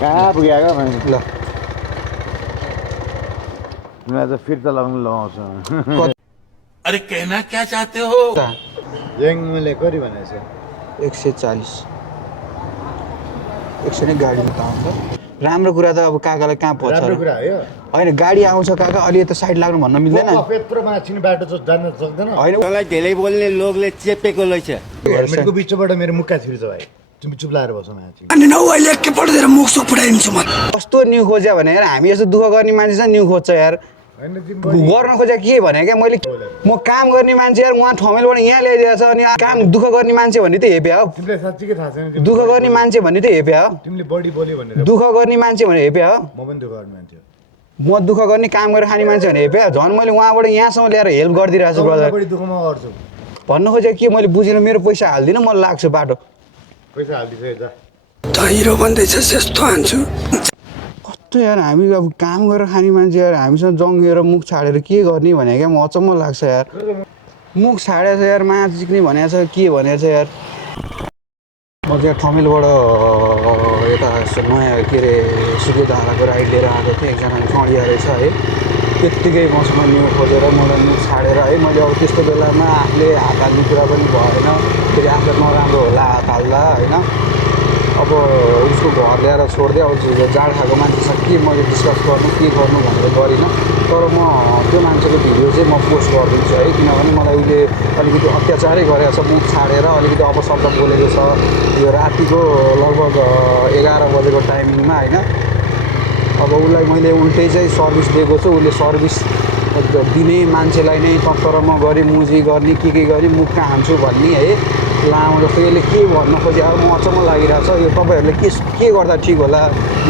कहाँ पुगेको मान्छे ल मैं तो फिर तो लगाउँछु अरे कहना क्या चाहते हो यङ मैले कति भनेको छु 140 एकछिन गाडीमा त आउँछ राम्रो कुरा त अब काकालाई कहाँ पर्छ राम्रो कुरा हो यो होइन गाडी आउँछ काका अलि त साइड लाग्नु भन्न मिल्दैन यत्रो माछिने बाटो चाहिँ जान्न सक्दैन होइन तँलाई धेरै बोल्ने लोकले चेपेको रहेछ हेलमेटको बिचबाट मेरो मुक्का छिर्छ भाइ तिमी चुप लाएर बस माछी अनि नौ अहिले एकपल्ट दिएर मुख सुख फुटाइदिन्छु म कस्तो न्यु खोज्या भने यार हामी यस्तो दुःख गर्ने मान्छे चाहिँ न्यु खोज्छ यार होइन तिमी गर्न खोजेको के भने क्या मैले म काम गर्ने मान्छे यार उहाँ ठमेलबाट यहाँ ल्याइदिएको छ अनि काम दुःख गर्ने मान्छे भन्ने त हेप्या हो तिमीलाई साँच्चीकै थाहा छैन दुःख गर्ने मान्छे भन्ने त हेप्या हो तिमीले बढी बोल्यो भनेर दुःख गर्ने मान्छे भने हेप्या हो म पनि दुःख गर्ने मान्छे म दुःख गर्ने काम गरेर खाने मान्छे भने हेप्या झन् मैले उहाँबाट यहाँसम्म ल्याएर हेल्प गरिदिरहेको छु ब्रदर बढी दुःखमा गर्छु भन्नु खोजेको के मैले बुझेन मेरो पैसा हाल्दिनँ म लाग्छु बाटो पैसा हालिदिन्छ जा त हिरो भन्दैछ यस्तो हान्छु कस्तो यार हामी अब काम गरेर खाने मान्छे यार हामीसँग जङ्गिएर मुख छाडेर के गर्ने भने क्या म अचम्म लाग्छ यार मुख छाडेको छ यार माछ जिक्ने भनेको छ के भनेको छ यार म चाहिँ ठमेलबाट यता नयाँ के अरे सुकेधाराको राइड लिएर आएको थिएँ एकजना चढिया रहेछ है त्यत्तिकै मसँग न्यु खोजेर मलाई मुख छाडेर है मैले अब त्यस्तो बेलामा आफूले हात हाल्ने कुरा पनि भएन फेरि आफूलाई नराम्रो होला हात हाल्दा होइन अब उसको घर ल्याएर छोडिदिएँ अब जाड खाएको मान्छेसँग के मैले डिस्कस गर्नु के गर्नु भनेर गरिनँ तर म त्यो मान्छेको भिडियो चाहिँ म पोस्ट गरिदिन्छु है किनभने मलाई उसले अलिकति अत्याचारै गरेको छ मुख छाडेर अलिकति अपशब्द बोलेको छ यो रातिको लगभग 11 बजेको टाइमिङमा होइन अब उसलाई मैले उल्टै चाहिँ सर्भिस दिएको छु उसले सर्भिस दिने मान्छेलाई नै तत्तरमा गरी मुजी गर्ने के गर्ने मुख कहाँ हान्छु भन्ने है लामो जस्तो यसले के भन्न खोजे अब म अचम्म लागिरहेको छ यो तपाईँहरूले के गर्दा ठिक होला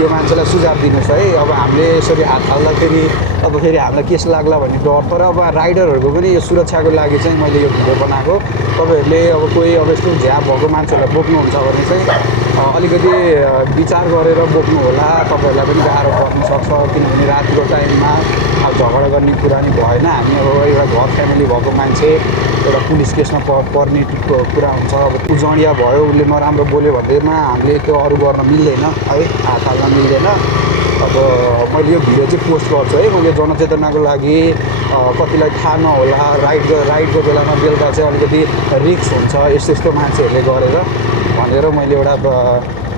यो मान्छेलाई सुझाव दिनुहोस् है अब हामीले यसरी हात हाल्दाखेरि अब फेरि हामीलाई केस लाग्ला भन्ने डर तर अब राइडरहरूको पनि यो सुरक्षाको लागि चाहिँ मैले यो भिडियो बनाएको तपाईँहरूले अब कोही अब यस्तो झ्याप भएको मान्छेहरूलाई बोक्नुहुन्छ भने चाहिँ अलिकति विचार गरेर बोक्नु होला तपाईँहरूलाई पनि गाह्रो पर्नसक्छ किनभने रातिको टाइममा अब झगडा गर्ने कुरा नि भएन हामी अब एउटा घर फ्यामिली भएको मान्छे एउटा पुलिस केसमा पर्ने कुरा हुन्छ अब ऊ जडिया भयो उसले नराम्रो बोल्यो भन्दैमा हामीले त्यो अरू गर्न मिल्दैन है हात हाल्न मिल्दैन अब मैले यो भिडियो चाहिँ पोस्ट गर्छु है मैले जनचेतनाको लागि कतिलाई थाहा नहोला राइडको बेलामा बेलुका चाहिँ अलिकति रिस्क हुन्छ यस्तो यस्तो मान्छेहरूले गरेर भनेर मैले एउटा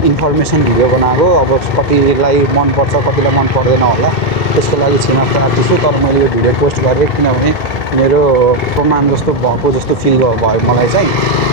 इन्फर्मेसन भिडियो बनाएको अब कतिलाई मनपर्छ कतिलाई मन पर्दैन होला त्यसको लागि क्षमा प्रार्थी छु तर मैले यो भिडियो पोस्ट गरेँ किनभने मेरो प्रमाण जस्तो भएको जस्तो फिल भयो मलाई चाहिँ